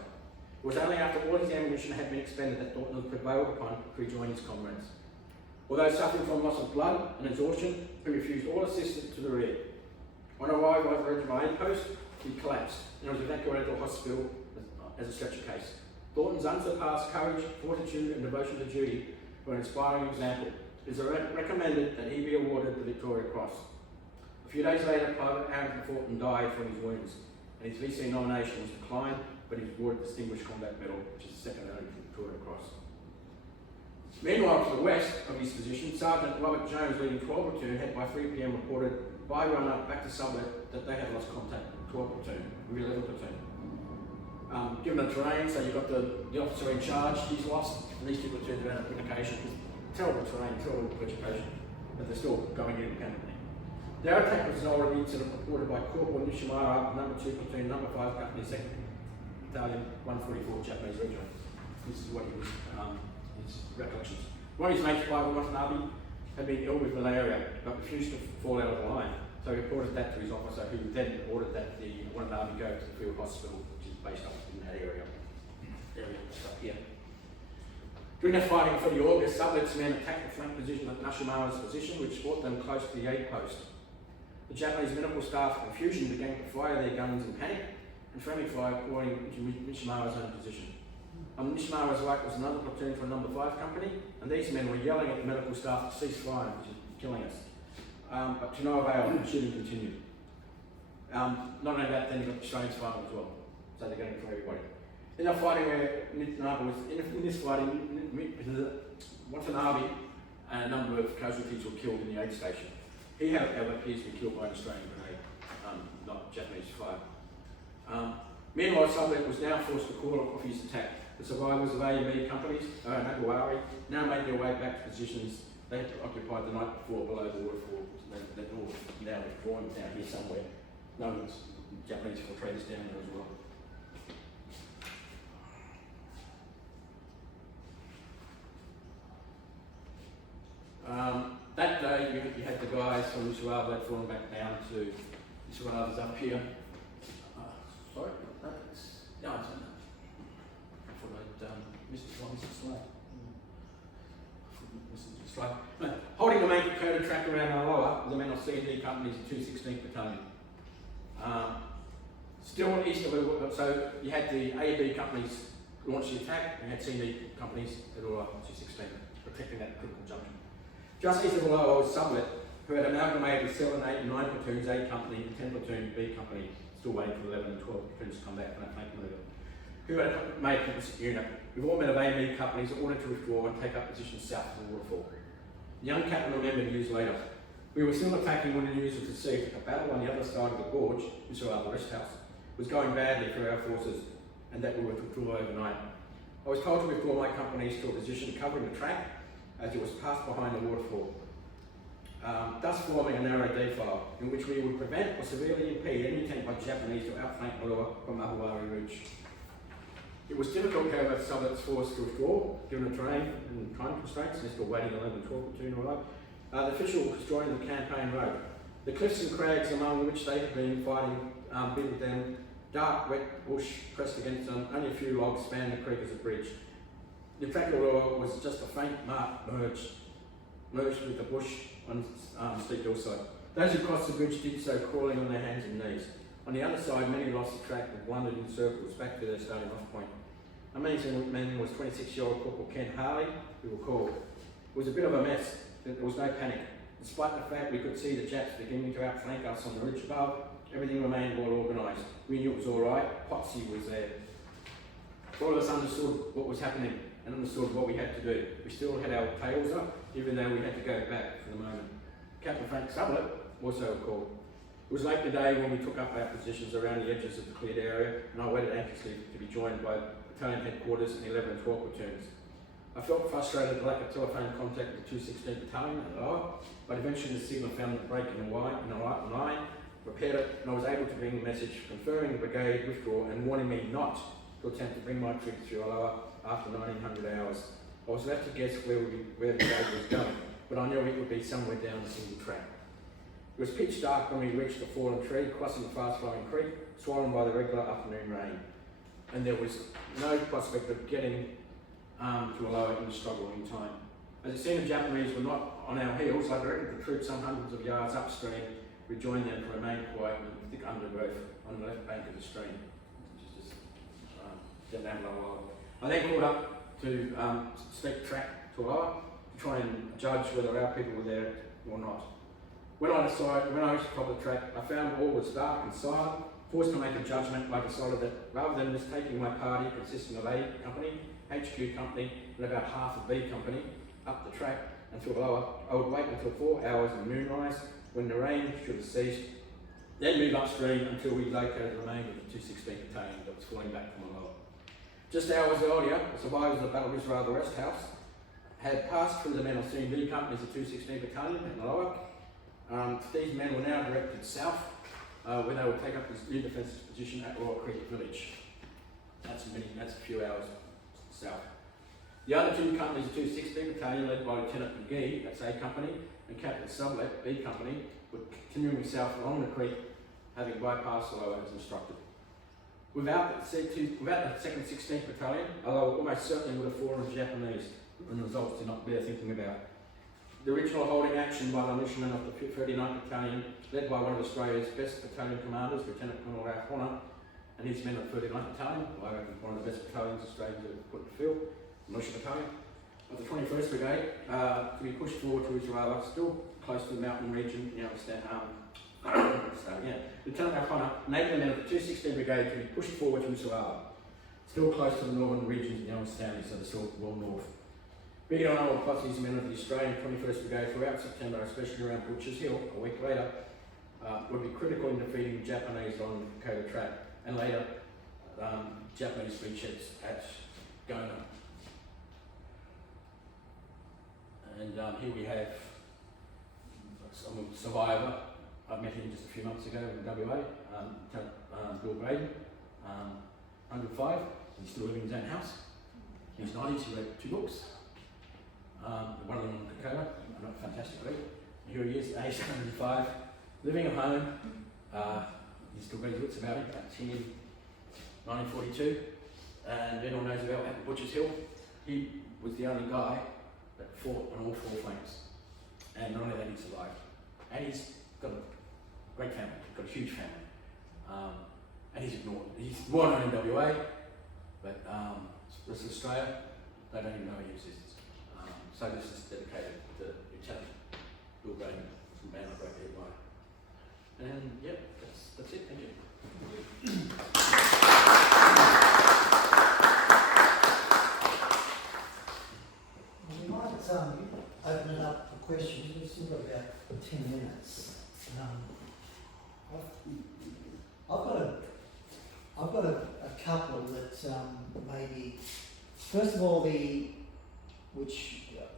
It was only after all his ammunition had been expended that Thornton was prevailed upon to rejoin his comrades. Although suffering from loss of blood and exhaustion, he refused all assistance to the rear. On arrival at the regimental aid post, he collapsed and was evacuated to a hospital as a stretcher case. Thornton's unsurpassed courage, fortitude and devotion to duty were an inspiring example. It is recommended that he be awarded the Victoria Cross. A few days later, Private Aaron Thornton died from his wounds, and his VC nomination was declined, but he was awarded Distinguished Combat Medal, which is second only to the Victoria Cross. Meanwhile, to the west of his position, Sergeant Robert Jones, leading 12 Platoon, had by 3 p.m. reported by runner back to suburb that they had lost contact with 12 Platoon, with 11 Platoon. Given the terrain, so you've got the officer in charge, he's lost, and these two platoons have had communication. Terrible terrain, terrible vegetation, but they're still going independently. Their attack was result of the incident reported by Corporal Nishimura, number 2 Platoon, number 5 Company, 2nd Battalion, 144 Japanese Regiment. This is what he was, his recollections. One of his mates, Private Watanabe, had been ill with malaria, but refused to fall out of the line. So he reported that to his officer, who then ordered that the Watanabe go to the field hospital, which is based up in that area up here. During the fighting for the August, Sublet's men attacked the flank position at Nishimura's position, which brought them close to the aid post. The Japanese medical staff, in confusion, began to fire their guns in panic, and friendly fire pouring into Nishimura's own position. On Nishimura's right was another platoon from number 5 Company, and these men were yelling at the medical staff to cease firing, which is killing us. But to no avail, the shooting continued. Not only that, then you got the Australians fighting as well, so they're getting from everybody. In that fighting where Watanabe was, in this fighting, Watanabe and a number of casualties were killed in the aid station. He, however, appears to be killed by an Australian grenade, not Japanese fire. Meanwhile, Sublet was now forced to call off his attack. The survivors of A and B companies, and Abuari, now made their way back to positions they had occupied the night before below the waterfall. They're all now withdrawn down here somewhere. No one's Japanese infiltrators down there as well. That day, you had the guys from Isurava that fallen back down to Isurava's up here. Sorry, no, it's I thought I'd missed the slide. Holding the main coded track around Aloha, the men of C&D companies of 216th Battalion. Still east of it, so you had the A and B companies launch the attack, and you had C and D companies that were 216, protecting that critical junction. Just east of Alloa was Sublet, who had amalgamated 7, 8, and 9 platoons, A company, and 10 platoon, B company, still waiting for 11 and 12 platoons to come back and make a move. Who had made this unit, with all men of A and B companies ordered to withdraw and take up positions south of the waterfall. The young captain remembered years later, we were still attacking when the news was received that the battle on the other side of the gorge, Isurava rest house, was going badly for our forces and that we were to withdraw overnight. I was told to withdraw my companies to a position covering the track as it was passed behind the waterfall, thus forming a narrow defile in which we would prevent or severely impede any attempt by Japanese to outflank Malua from Abuari Ridge. It was difficult, however, for Sublet's force to withdraw, given the terrain and time constraints, and still waiting 11 and 12 platoon arrive. The official was joining the campaign road. The cliffs and crags among which they had been fighting beat them, dark, wet bush pressed against them, only a few logs spanned the creek as a bridge. The track was just a faint mark merged with the bush on steep hillside. Those who crossed the bridge did so crawling on their hands and knees. On the other side, many lost the track and wandered in circles back to their starting off point. Amazing man was 26-year-old Corporal Ken Harley, who were called. It was a bit of a mess, but there was no panic. Despite the fact we could see the Japs beginning to outflank us on the ridge above, everything remained well organised. We knew it was all right. Potsy was there. All of us understood what was happening and understood what we had to do. We still had our tails up, even though we had to go back for the moment. Captain Frank Sublet also called. It was late in the day when we took up our positions around the edges of the cleared area, and I waited anxiously to be joined by battalion headquarters and 11 and 12 platoons. I felt frustrated at the lack of telephone contact with the 216 Battalion and lower, but eventually the signal found a break in the line, repaired it, and I was able to bring a message confirming the brigade withdrawal and warning me not to attempt to bring my troops through Alloa after 1900 hours. I was left to guess where the brigade was going, but I knew it would be somewhere down the single track. It was pitch dark when we reached the fallen tree, crossing the fast-flowing creek, swollen by the regular afternoon rain, and there was no prospect of getting to Alloa in the struggle in time. As it seemed the Japanese were not on our heels, I directed the troops some hundreds of yards upstream, rejoined them to remain quiet with thick undergrowth on the left bank of the stream, which is just down below. I then called up to steep track to Alloa to try and judge whether our people were there or not. When I reached the top of the track, I found all was dark and silent. Forced to make a judgment, I decided that rather than just taking my party consisting of A Company, HQ Company, and about half of B Company up the track until Alloa, I would wait until 4 hours of moonrise when the rain should have ceased, then move upstream until we located the remainder of the 216 Battalion that was falling back from Alloa. Just hours earlier, the survivors of the Battle of Isurava Rest House had passed through the men of C and D companies of 216 Battalion in Alloa. These men were now directed south, where they would take up this new defensive position at Royal Creek Village. That's a few hours south. The other two companies, the 216 Battalion, led by Lieutenant McGee, that's A Company, and Captain Sublet, B Company, were continuing south along the creek, having bypassed Alloa as instructed. Without the 2nd 16th Battalion, Alloa almost certainly would have fallen to Japanese, and the results did not bear thinking about. The original holding action by the militiamen of the 39th Battalion, led by one of Australia's best battalion commanders, Lieutenant Colonel Ralph Horner, and his men of the 39th Battalion, I reckon one of the best battalions Australia have put in the field, militia battalion, of the 21st Brigade, to be pushed forward to Isurava, still close to the mountain region, Lieutenant Ralph Horner named the men of the 216 Brigade to be pushed forward to Isurava, still close to the northern regions in Yellow Stanley, so they're still well north. Big on all plus these men of the Australian 21st Brigade throughout September, especially around Butcher's Hill, a week later, would be critical in defeating the Japanese on the Kokoda track, and later Japanese beachheads at Gona. And here we have some survivor. I met him just a few months ago in WA, Bill Braden, 105, he's still living in his own house. He's 90s, he wrote 2 books. One of them on Kokoda, a fantastic read. Here he is, age 105, living at home. He's still got his wits about him. That's him in 1942, and everyone knows about Butcher's Hill. He was the only guy that fought on all 4 flanks, and not only that, he survived. And he's got a great family, got a huge family. and he's ignored. He's well known in WA, but this is Australia, they don't even know he exists. So this is dedicated to Italian Bill Graham, man I broke their way. And yeah, that's it, thank you. We might open it up for questions. We've still got about 10 minutes. I've got a couple that maybe, first of all, which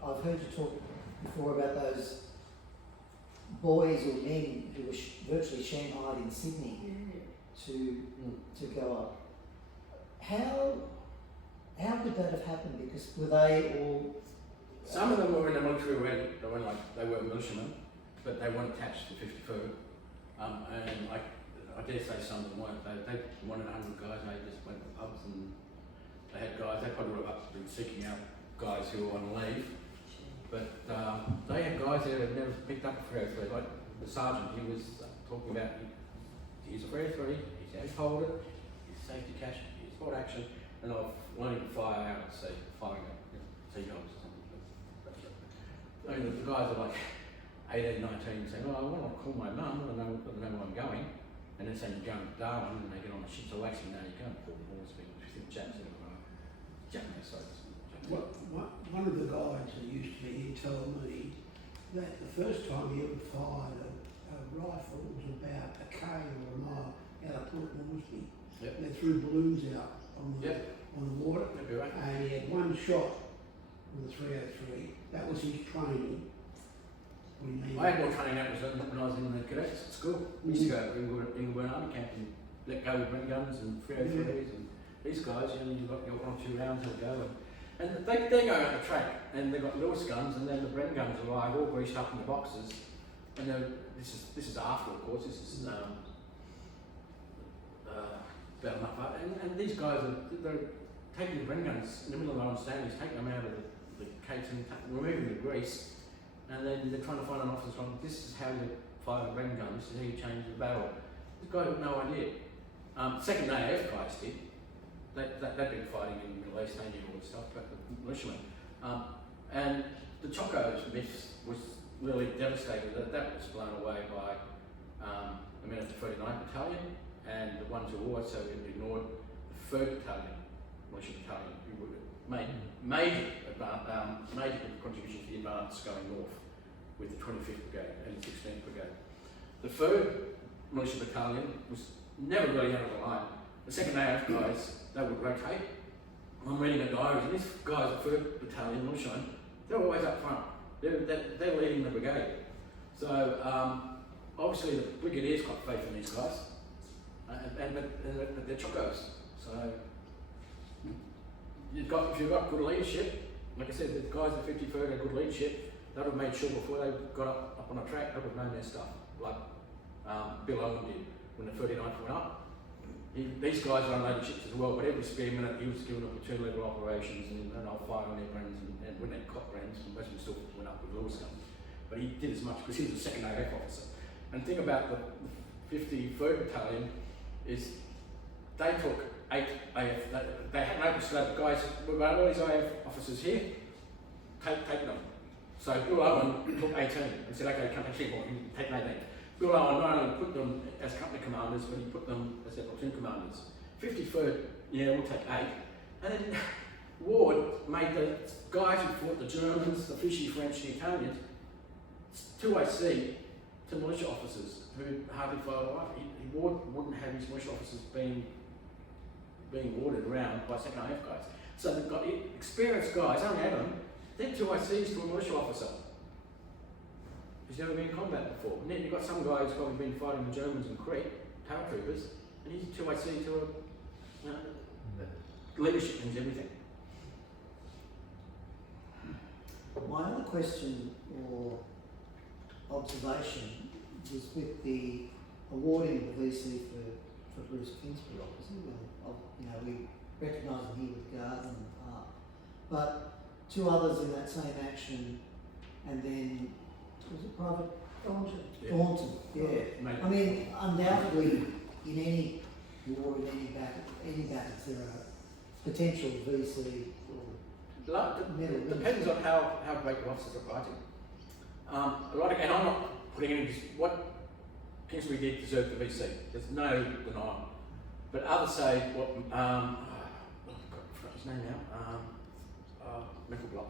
I've heard you talk before about those boys or men who were virtually shanghaied in Sydney to go up. How could that have happened? Because were they all? Some of them were in the military already. They were militiamen, but they weren't attached to 53rd. And I dare say some of them weren't. They wanted 100 guys, and they just went to pubs and they had guys. They probably would have been seeking out guys who were on leave. But they had guys there that never picked up a 303. Like the sergeant, he was talking about he's a 303, he's outfolded, he's safety cash, he's sport action, and I've learned to fire out at sea, firing at seagulls or something. I mean, the guys are like 18, 19 saying, oh, I want to call my mum, I know where I'm going, and then saying you're going to Darwin, and they get on the ship, so actually now you're going to Port Moresby, which is Jackson, One of the guys that used to be here told me that the first time he ever fired a rifle was about a K or a mile out of Port Moresby. Yep. They threw balloons out on the water, right. and he had one shot with a 303. That was his training. What do you mean? I had more training out when I was in the cadets at school. We used to go to Ingleburn Army Camp and let go with Bren guns and 303s and these guys, you've got 1 or 2 rounds to go. And they go out the track and they've got Lewis guns and then the Bren guns arrive all greased up in the boxes. And then this is after, of course, this is about enough up. And these guys they're taking the Bren guns in the middle of the Iron Stanleys, taking them out of the case and removing the grease. And then they're trying to find an officer from, this is how you fire a Bren gun, this is how you change the barrel. This guy had no idea. Second AF guys did. They've been fighting in the Middle East, they knew all this stuff, but the militiamen. And the Chocos myth was really devastated. That was blown away by the men of the 39th Battalion and the ones who also ignored the 3rd Battalion, militia battalion, who made major contribution to the advance going north with the 25th Brigade and the 16th Brigade. The 3rd Militia Battalion was never really out of the line. The 2nd AF guys, they would rotate. I'm reading the diaries, and these guys, the 3rd Battalion militiamen, they're always up front. They're leading the brigade. So obviously the Brigadier's got faith in these guys, but they're chocos. So if you've got good leadership, like I said, the guys at 53rd had good leadership. They would have made sure before they got up on a track, they would have known their stuff, like Bill Owen did when the 39th went up. These guys were unloaded ships as well, but every spare minute he was given a platoon level operations and I'll fire on their Brens and when they caught Brens, most of them still went up with Lewis guns. But he did as much because he was a 2nd AF officer. And the thing about the 53rd Battalion is they took 8 AF, they had no persuaded guys, we've got all these AF officers here, take them. So Bill Owen took 18 and said, okay, come take 18. Bill Owen not only put them as company commanders, but he put them as their platoon commanders. 53rd, we'll take 8. And then Ward made the guys who fought the Germans, the Vichy, French, the Italians, 2AC to militia officers who hardly followed life. Ward wouldn't have his militia officers being warded around by 2nd AF guys. So they've got experienced guys, only Adam, they're 2ICs to a militia officer who's never been in combat before. And then you've got some guy who's probably been fighting the Germans in Crete, paratroopers, and he's a 2IC to a leadership means everything. My other question or observation was with the awarding of the VC for Bruce Kingsbury, obviously. We recognise him here with Garden and Park. But 2 others in that same action, and then, was it Private Thornton? Yeah. Thornton, yeah. Mate. I mean, undoubtedly, in any you awarded any battles there are potential VC or medal It winners? depends on how great the officers are writing. A lot of, and I'm not putting any, what Kingsbury did deserve the VC. There's no denying. But others say what, oh God, I forgot his name now, Michael Block.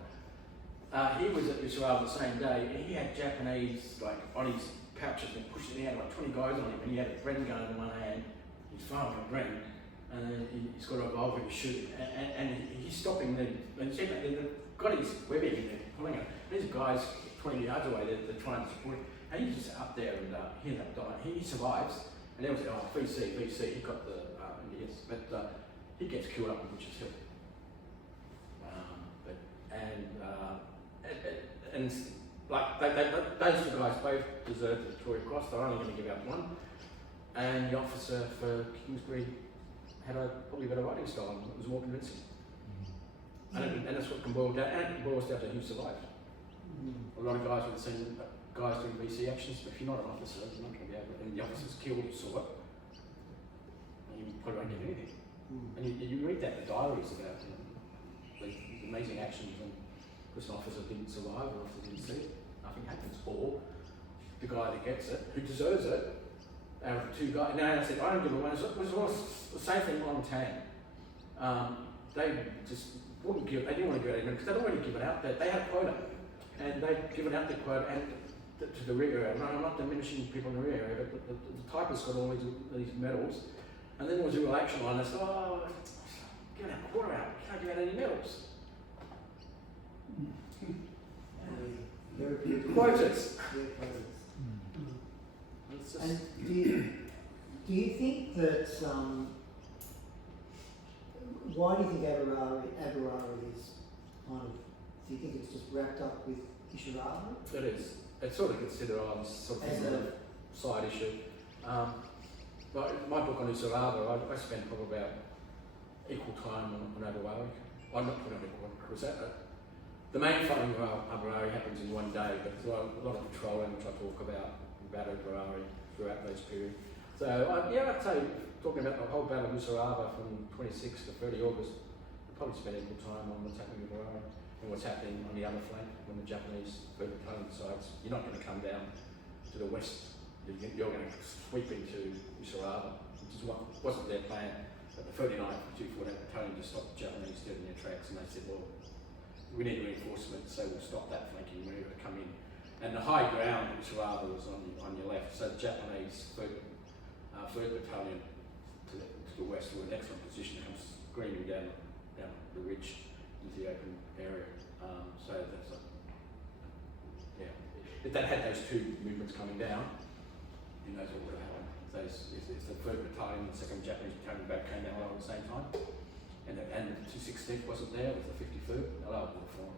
He was at Isurava the same day, and he had Japanese, like, on his pouches and pushing, he had like 20 guys on him, and he had a Bren gun in one hand, he's firing a Bren, and then he's got a revolver to shoot, and he's stopping them, and they've got his webbing in there, pulling it. These guys 20 yards away, they're trying to support him, and he's just up there, and he ended up dying. He survives, and there was, VC, he got the NDS, but he gets killed up in Butcher's Hill. And like those two guys both deserve the Victoria Cross. They're only going to give out one, and the officer for Kingsbury had probably a better writing style. It was more convincing, and that's what can boil down. And it boils down to who survived. A lot of guys would have seen guys doing VC actions, but if you're not an officer, you're not going to be able. And the officer's killed, you saw it, and you probably won't get anything. And you read that in the diaries about the amazing actions and. Because an officer didn't survive or officer didn't see it, nothing happens. Or the guy that gets it, who deserves it, out of the two guys. Now I said, I don't give it one. It was all the same thing on Tan. They just wouldn't give. They didn't want to give it because they'd already given out that they had a quota, and they'd given out their quota and to the rear area. I'm not diminishing people in the rear area, but the typists got all these medals, and then there was a real action line. They said, oh, give our quota out. Can't give out any medals. Quotas. And do you think that why do you think Abuari is kind of? Do you think it's just wrapped up with Isurava? It is. It's sort of considered on something As a side issue. But my book on Isurava, I spent probably about equal time on Abuari. I'm not putting on equal because the main fighting of Abuari happens in one day, but there's a lot of patrolling which I talk about Abuari throughout those periods. So I'd say talking about the whole battle of Isurava from 26 to 30 August, we'll probably spend equal time on what's happening in Abuari and what's happening on the other flank when the Japanese battalion decides you're not going to come down to the west, you're going to sweep into Isurava, which is what wasn't their plan. But the 39th and 248 battalion just stopped the Japanese dead in their tracks, and they said, well, we need reinforcements, so we'll stop that flanking move to come in. And the high ground, which rather was on your left, so the Japanese 3rd Battalion to the west were in an excellent position to come screaming down the ridge into the open area. So that's if that had those two movements coming down, who knows what would have happened. If the 3rd Battalion and the 2nd Japanese Battalion back came down all at the same time, and the 216th wasn't there, it was the 53rd, allowed would have fallen.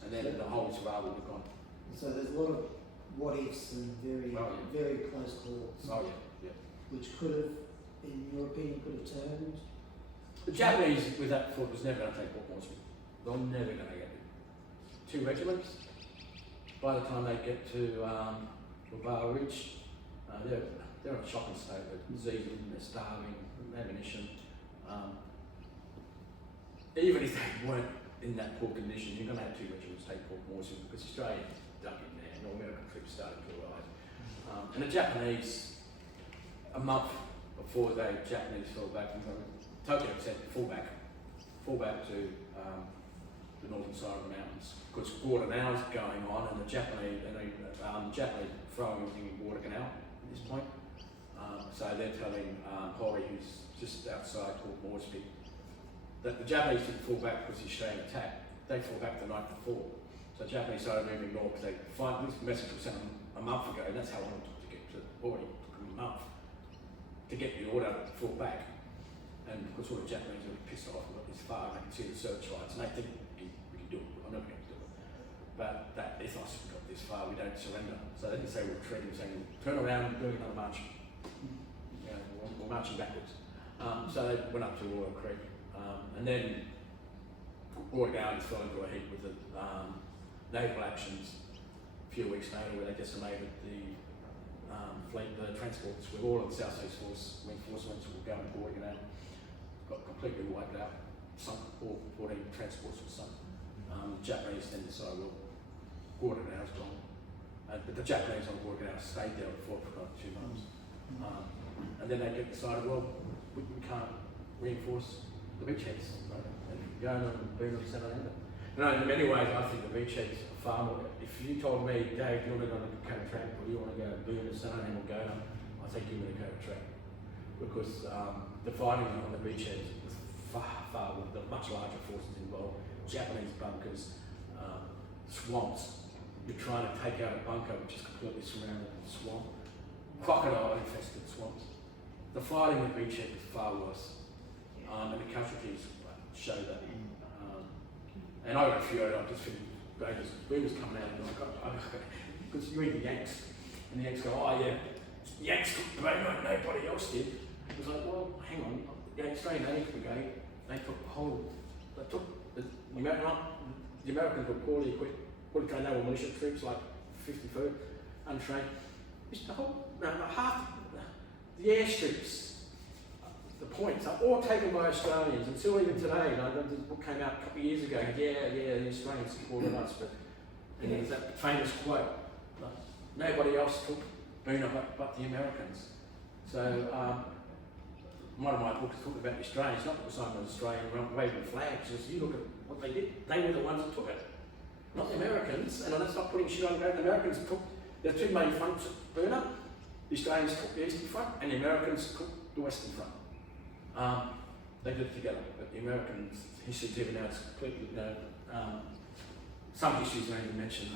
And then the whole Isurava would have gone. So there's a lot of what ifs and very close calls. Oh yeah. Which could have, in your opinion, could have turned. The Japanese with that fort was never going to take Port Moresby. They're never going to get it. 2 regiments. By the time they get to Bar Ridge, they're in a shocking state. They're diseased, they're starving, ammunition. Even if they weren't in that poor condition, you're going to have 2 regiments take Port Moresby because Australia duck in there and all American troops started to arrive. And the Japanese, a month before the Japanese fell back, Tokyo said fall back to the northern side of the mountains because Guadalcanal is going on, and the Japanese throwing everything in Guadalcanal at this point. So they're telling Hori, who's just outside Port Moresby, that the Japanese didn't fall back because the Australian attacked. They fall back the night before. So the Japanese started moving north. They find this message was sent a month ago, and that's how long it took to get to Hori. It took them a month to get the order to fall back. And because all the Japanese were pissed off, we got this far, and they can see the searchlights, and they think we can do it. I'm never going to do it. But that is us. We got this far. We don't surrender. So they didn't say we're retreating. We're saying turn around and do another march. You know, we're marching backwards. So they went up to Royal Creek. And then Royal Guards fell into a heap with the naval actions a few weeks later where they decimated the fleet, the transports with all of the South East Force reinforcements will go and board it out. Got completely wiped out. Sunk, all 14 transports were sunk. Japanese then decided, well, Guadalajara is gone. But the Japanese on Guadalajara stayed there for about 2 months. And then they decided, well, we can't reinforce the beachheads. Right? And go and burn them South Island. You know, in many ways, I think the beachheads are far more. If you told me, Dave, do you want to go on a Dakota track or do you want to go burn the South Island or go, I think you want to go to track. Because the fighting on the beachheads was far with the much larger forces involved. Japanese bunkers, swamps. You're trying to take out a bunker which is completely surrounded with swamp. Crocodile infested swamps. The fighting on the beachhead was far worse. And the casualties show that. And I got a few, I just finished, boomers coming out and because you read the Yanks, and the Yanks go, oh yeah, Yanks took Burma, nobody else did. It was like, well, hang on, the Australian Native Brigade, they took the Americans were poorly equipped, poorly trained, they were militia troops, like 50 foot, untrained. Half the airstrips, the points are all taken by Australians until even today. You know, the book came out a couple of years ago. Yeah, the Australians supported us, but and there's that famous quote: "Nobody else took Boona but the Americans." So one of my books talked about the Australians, not because I'm an Australian waving flags. Just you look at what they did; they were the ones that took it, not the Americans. And that's not putting shit on the Americans. Took the two main fronts at Boona. The Australians took the eastern front, and the Americans took the western front. They did it together, but the Americans' history's even now it's completely, some histories don't even mention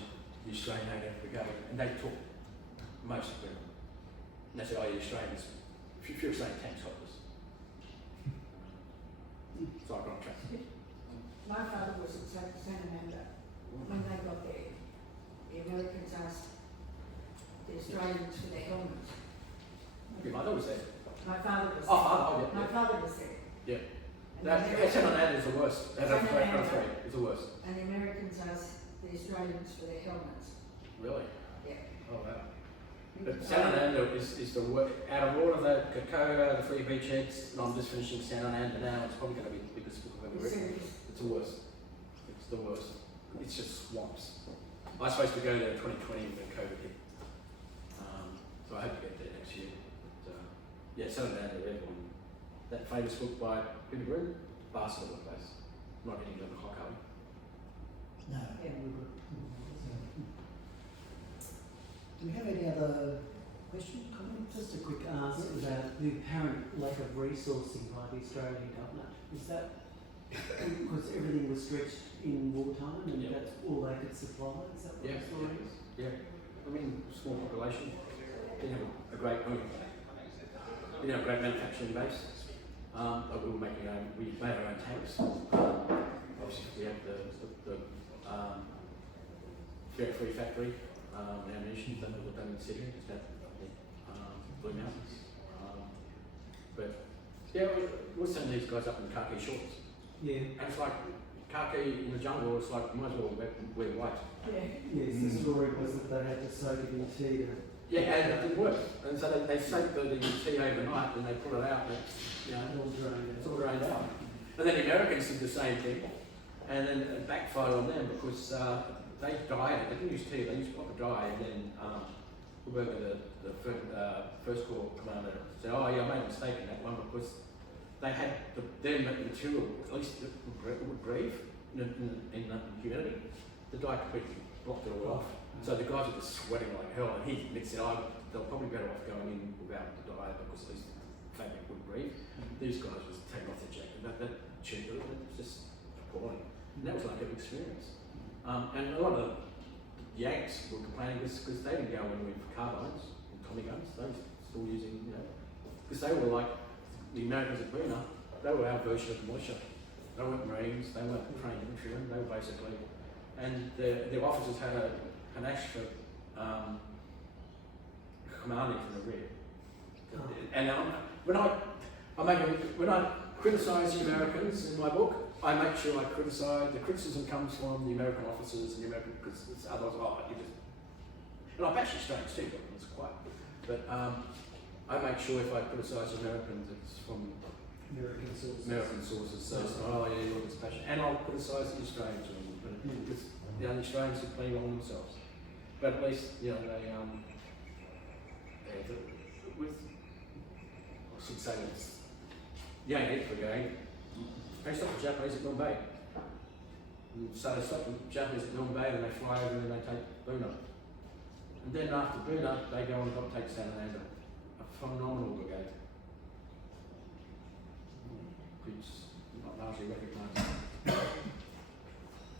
the Australian Native Brigade, and they took most of them. And they said, oh, the Australians, if you're saying tanks got this. So I got on track. My father was at San Amanda. When they got there, the Americans asked the Australians for their helmets. Your mother was there. My father was Yeah. My father was there. Yeah. And San Amanda is the worst. It's the worst. And the Americans asked the Australians for their helmets. Really? Yeah. Oh wow. But San Amanda is the worst. Out of all of the Kokoda, the three beachheads, and I'm just finishing San Amanda now, it's probably going to be the biggest book I've ever written. It's the worst. It's the worst. It's just swamps. I was supposed to go there in 2020 when COVID hit. So I hope to get there next year. But, yeah, San Amanda, everyone. That famous book by Billy Green, Bastard of the Place. Not getting into the hot cover. No. Yeah. Do we have any other questions, comments? Just a quick answer about the apparent lack of resourcing by the Australian government. Is that because everything was stretched in wartime and that's all they could supply? Is that what the story is? Yeah. I mean, small population. Didn't have a great manufacturing base. But we were making we made our own tanks. Obviously, we had the free factory, ammunition that were done in Sydney, just at Blue Mountains. But yeah, we'll send these guys up in khaki shorts. Yeah. And it's like khaki in the jungle, it's like you might as well wear white. Yeah. Yes, the story was that they had to soak it in tea to... Yeah, and it didn't work. And so they soak the tea overnight and they pull it out and it's all drained out. And then the Americans did the same thing and then it backfired on them because they dyed it. They didn't use tea, they used proper dye. And then the first corps commander said, oh yeah, I made a mistake in that one because they had their material, at least it would breathe in humidity. The dye completely blocked it all off. So the guys were just sweating like hell, and he said, they'll probably better off going in without the dye because at least the fabric would breathe. These guys was taking off their jacket, that cheap, it was just appalling. And that was like an experience. And a lot of the Yanks were complaining because they didn't go in with carbines and Tommy guns, they were still using, because they were like the Americans at Boona, they were our version of militia. They weren't Marines, they weren't trained infantrymen, they were basically, and their officers had an extra commanding from the rear. And when I criticise the Americans in my book, I make sure I criticise, the criticism comes from the American officers and the American, because otherwise, you just, and I bash the Australians too, but it's quite, But I make sure if I criticise Americans, it's from American sources. American sources. So it's not, oh yeah, look, it's passion. And I'll criticise the Australians, but it's, the Australians are playing on themselves. But at least, you know, they with, I should say it's young head brigade, they stop the Japanese at Bombay. And so they stop the Japanese at Bombay and they fly over and they take Buna. And then after Buna, they go on and take San Fernando. A phenomenal brigade. Which not largely recognised.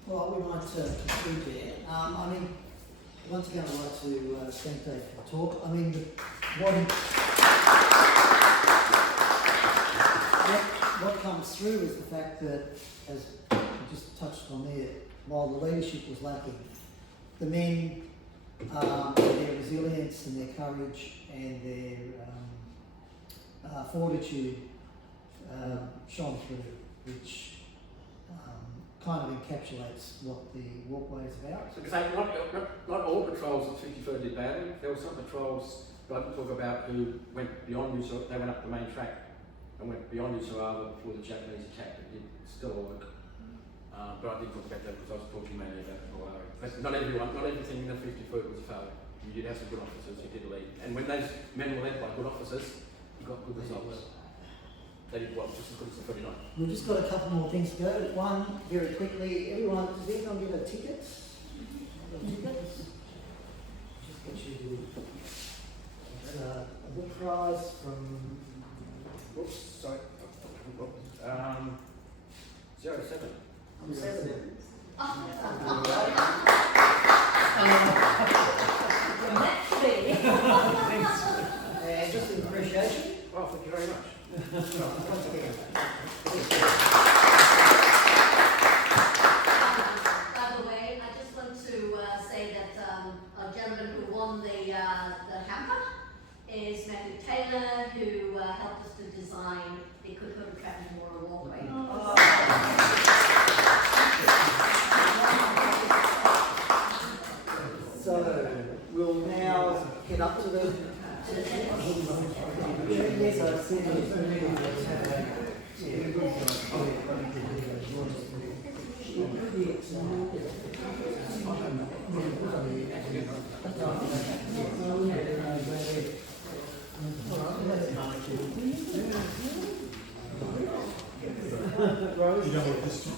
Well, we might conclude there. I mean, once again, I'd like to thank Dave for the talk. I mean, what comes through is the fact that, as you just touched on there, while the leadership was lacking, the men, their resilience and their courage and their fortitude shone through, which kind of encapsulates what the walkway is about. Because not all patrols at 53rd did badly. There were some patrols that I can talk about who went beyond Isurava. They went up the main track and went beyond Isurava before the Japanese attacked. It did still work. But I didn't talk about that because I was talking mainly about Abuari. But not everything in the 53rd was a failure. You did have some good officers who did lead. And when those men were led by good officers, you got good results. They did well, just as good as the 39. We've just got a couple more things to go. One, very quickly, everyone, does everyone get a ticket? Just get you a book prize from... Oops, sorry. 07. I'm 7. And just an appreciation. Well, thank you very much. Once again. By the way, I just want to say that a gentleman who won the hamper is Matthew Taylor, who helped us to design the Cookhood Traffic Memorial Walkway. So we'll now head up to the... Yes, I see. You don't want this to